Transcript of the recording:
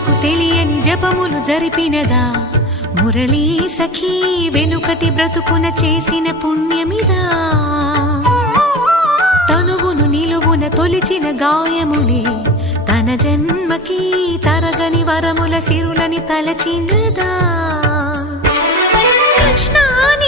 జనులకు తెలియని జపములు జరిపినదా మురళీ సఖీ వెనుకటి బ్రతుకున చేసిన పుణ్యమిదా తనువును నిలువున తొలిచిన గాయములే తన జన్మకి తరగని వరముల సిరులని తలచినదా కృష్ణాని